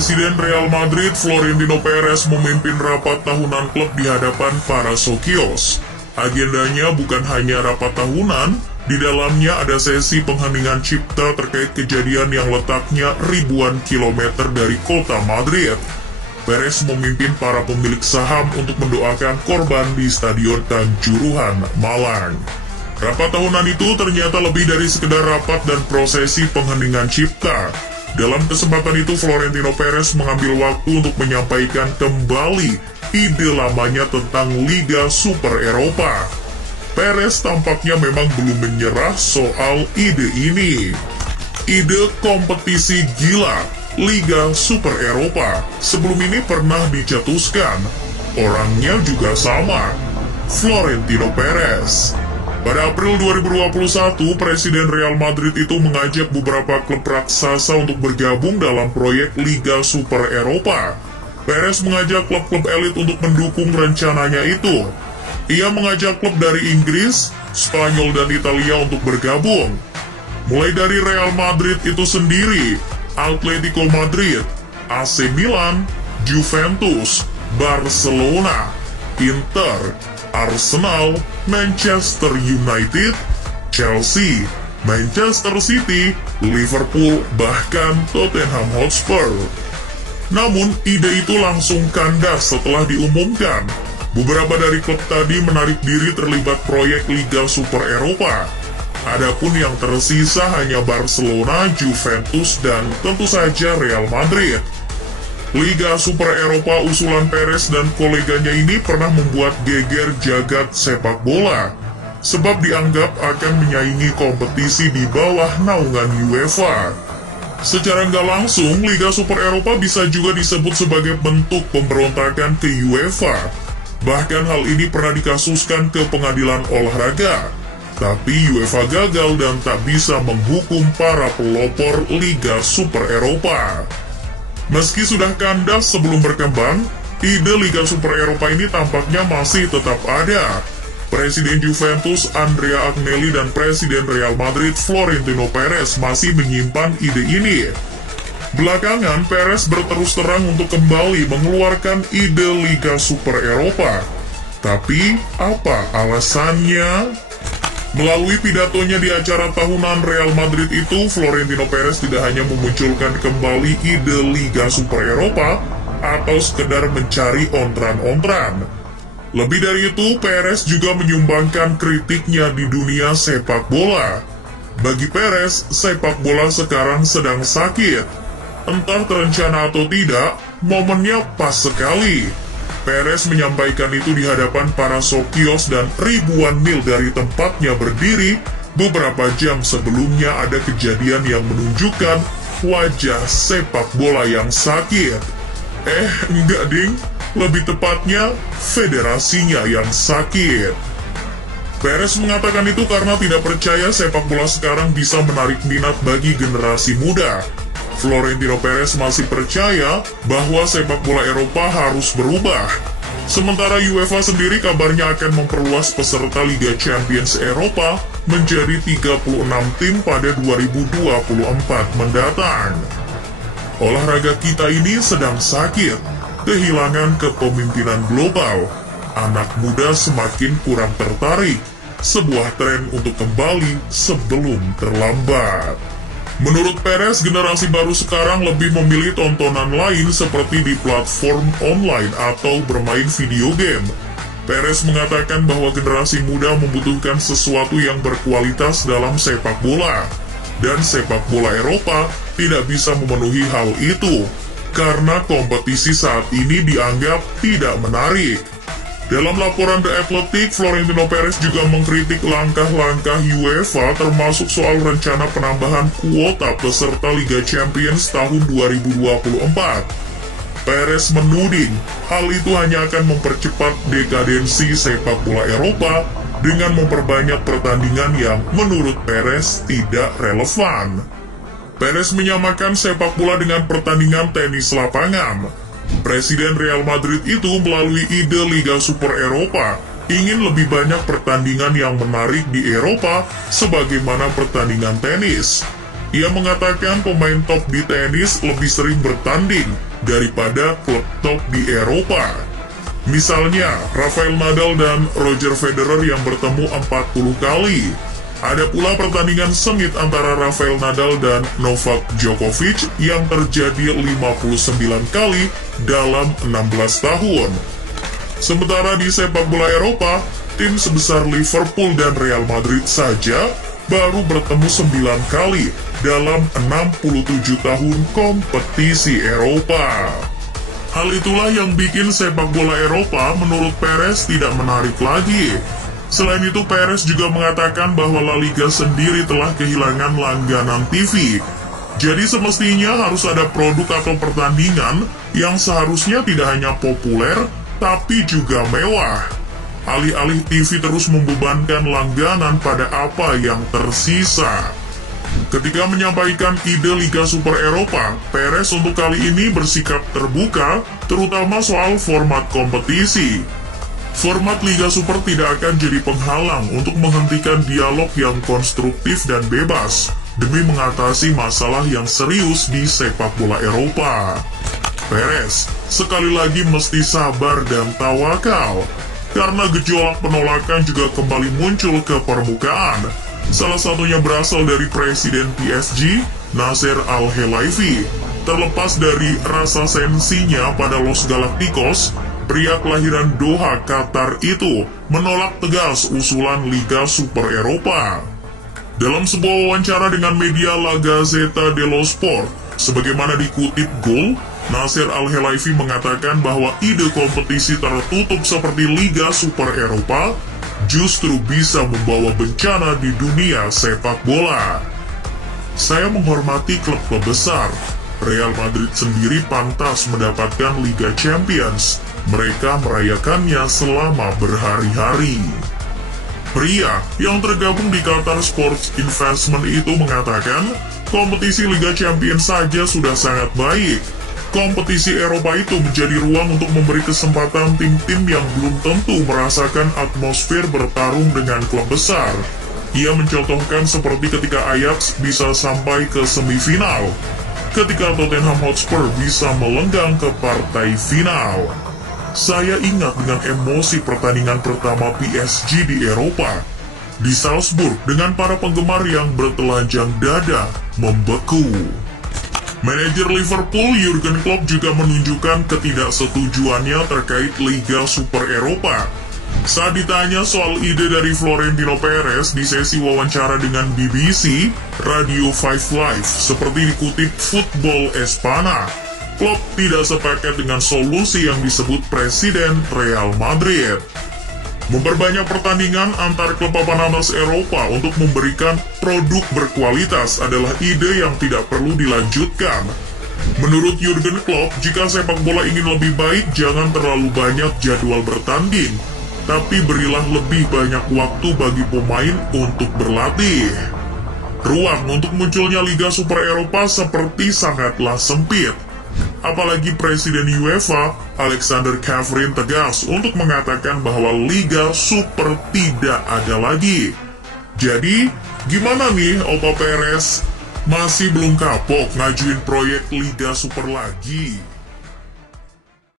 Presiden Real Madrid Florentino Perez memimpin rapat tahunan klub di hadapan para socios. Agendanya bukan hanya rapat tahunan, di dalamnya ada sesi pengheningan cipta terkait kejadian yang letaknya ribuan kilometer dari kota Madrid. Perez memimpin para pemilik saham untuk mendoakan korban di Stadion Kanjuruhan, Malang. Rapat tahunan itu ternyata lebih dari sekedar rapat dan prosesi pengheningan cipta. Dalam kesempatan itu, Florentino Perez mengambil waktu untuk menyampaikan kembali ide lamanya tentang Liga Super Eropa. Perez tampaknya memang belum menyerah soal ide ini. Ide kompetisi gila Liga Super Eropa sebelum ini pernah dicetuskan. Orangnya juga sama, Florentino Perez. Pada April 2021, Presiden Real Madrid itu mengajak beberapa klub raksasa untuk bergabung dalam proyek Liga Super Eropa. Perez mengajak klub-klub elit untuk mendukung rencananya itu. Ia mengajak klub dari Inggris, Spanyol, dan Italia untuk bergabung. Mulai dari Real Madrid itu sendiri, Atletico Madrid, AC Milan, Juventus, Barcelona, Inter, Arsenal, Manchester United, Chelsea, Manchester City, Liverpool, bahkan Tottenham Hotspur. Namun, ide itu langsung kandas setelah diumumkan. Beberapa dari klub tadi menarik diri terlibat proyek Liga Super Eropa. Adapun yang tersisa hanya Barcelona, Juventus, dan tentu saja Real Madrid. Liga Super Eropa usulan Perez dan koleganya ini pernah membuat geger jagat sepak bola, sebab dianggap akan menyaingi kompetisi di bawah naungan UEFA. Secara nggak langsung, Liga Super Eropa bisa juga disebut sebagai bentuk pemberontakan ke UEFA. Bahkan hal ini pernah dikasuskan ke pengadilan olahraga. Tapi UEFA gagal dan tak bisa menghukum para pelopor Liga Super Eropa. Meski sudah kandas sebelum berkembang, ide Liga Super Eropa ini tampaknya masih tetap ada. Presiden Juventus Andrea Agnelli dan Presiden Real Madrid Florentino Perez masih menyimpan ide ini. Belakangan, Perez berterus terang untuk kembali mengeluarkan ide Liga Super Eropa. Tapi, apa alasannya? Melalui pidatonya di acara tahunan Real Madrid itu, Florentino Perez tidak hanya memunculkan kembali ide Liga Super Eropa atau sekedar mencari ontran-ontran. Lebih dari itu, Perez juga menyumbangkan kritiknya di dunia sepak bola. Bagi Perez, sepak bola sekarang sedang sakit. Entah terencana atau tidak, momennya pas sekali. Perez menyampaikan itu di hadapan para socios dan ribuan mil dari tempatnya berdiri. Beberapa jam sebelumnya ada kejadian yang menunjukkan wajah sepak bola yang sakit. Enggak ding, lebih tepatnya federasinya yang sakit. Perez mengatakan itu karena tidak percaya sepak bola sekarang bisa menarik minat bagi generasi muda. Florentino Perez masih percaya bahwa sepak bola Eropa harus berubah. Sementara UEFA sendiri kabarnya akan memperluas peserta Liga Champions Eropa menjadi 36 tim pada 2024 mendatang. Olahraga kita ini sedang sakit, kehilangan kepemimpinan global. Anak muda semakin kurang tertarik, sebuah tren untuk kembali sebelum terlambat. Menurut Perez, generasi baru sekarang lebih memilih tontonan lain seperti di platform online atau bermain video game. Perez mengatakan bahwa generasi muda membutuhkan sesuatu yang berkualitas dalam sepak bola. Dan sepak bola Eropa tidak bisa memenuhi hal itu, karena kompetisi saat ini dianggap tidak menarik. Dalam laporan The Athletic, Florentino Perez juga mengkritik langkah-langkah UEFA termasuk soal rencana penambahan kuota peserta Liga Champions tahun 2024. Perez menuding hal itu hanya akan mempercepat dekadensi sepak bola Eropa dengan memperbanyak pertandingan yang menurut Perez tidak relevan. Perez menyamakan sepak bola dengan pertandingan tenis lapangan. Presiden Real Madrid itu melalui ide Liga Super Eropa ingin lebih banyak pertandingan yang menarik di Eropa sebagaimana pertandingan tenis. Ia mengatakan pemain top di tenis lebih sering bertanding daripada klub top di Eropa. Misalnya, Rafael Nadal dan Roger Federer yang bertemu 40 kali. Ada pula pertandingan sengit antara Rafael Nadal dan Novak Djokovic yang terjadi 59 kali dalam 16 tahun. Sementara di sepak bola Eropa, tim sebesar Liverpool dan Real Madrid saja baru bertemu 9 kali dalam 67 tahun kompetisi Eropa. Hal itulah yang bikin sepak bola Eropa menurut Perez tidak menarik lagi. Selain itu, Perez juga mengatakan bahwa La Liga sendiri telah kehilangan langganan TV. Jadi semestinya harus ada produk atau pertandingan yang seharusnya tidak hanya populer, tapi juga mewah. Alih-alih TV terus membebankan langganan pada apa yang tersisa. Ketika menyampaikan ide Liga Super Eropa, Perez untuk kali ini bersikap terbuka, terutama soal format kompetisi. Format Liga Super tidak akan jadi penghalang untuk menghentikan dialog yang konstruktif dan bebas, demi mengatasi masalah yang serius di sepak bola Eropa. Perez sekali lagi mesti sabar dan tawakal, karena gejolak penolakan juga kembali muncul ke permukaan. Salah satunya berasal dari Presiden PSG, Nasser Al-Khelaifi. Terlepas dari rasa sensinya pada Los Galacticos, pria kelahiran Doha, Qatar itu menolak tegas usulan Liga Super Eropa. Dalam sebuah wawancara dengan media La Gazzetta dello Sport, sebagaimana dikutip Goal, Nasser Al-Khelaifi mengatakan bahwa ide kompetisi tertutup seperti Liga Super Eropa justru bisa membawa bencana di dunia sepak bola. Saya menghormati klub-klub besar. Real Madrid sendiri pantas mendapatkan Liga Champions. Mereka merayakannya selama berhari-hari. Pria yang tergabung di Qatar Sports Investment itu mengatakan, kompetisi Liga Champions saja sudah sangat baik. Kompetisi Eropa itu menjadi ruang untuk memberi kesempatan tim-tim yang belum tentu merasakan atmosfer bertarung dengan klub besar. Ia mencontohkan seperti ketika Ajax bisa sampai ke semifinal, ketika Tottenham Hotspur bisa melenggang ke partai final. Saya ingat dengan emosi pertandingan pertama PSG di Eropa, di Salzburg, dengan para penggemar yang bertelanjang dada membeku. Manajer Liverpool Jurgen Klopp juga menunjukkan ketidaksetujuannya terkait Liga Super Eropa. Saat ditanya soal ide dari Florentino Perez di sesi wawancara dengan BBC Radio 5 Live, seperti dikutip Football Espana, Klopp tidak sepakat dengan solusi yang disebut Presiden Real Madrid. Memperbanyak pertandingan antar klub papan atas Eropa untuk memberikan produk berkualitas adalah ide yang tidak perlu dilanjutkan. Menurut Jurgen Klopp, jika sepak bola ingin lebih baik, jangan terlalu banyak jadwal bertanding, tapi berilah lebih banyak waktu bagi pemain untuk berlatih. Ruang untuk munculnya Liga Super Eropa seperti sangatlah sempit. Apalagi Presiden UEFA, Alexander Kavrin, tegas untuk mengatakan bahwa Liga Super tidak ada lagi. Jadi, gimana nih Opa Perez? Masih belum kapok ngajuin proyek Liga Super lagi?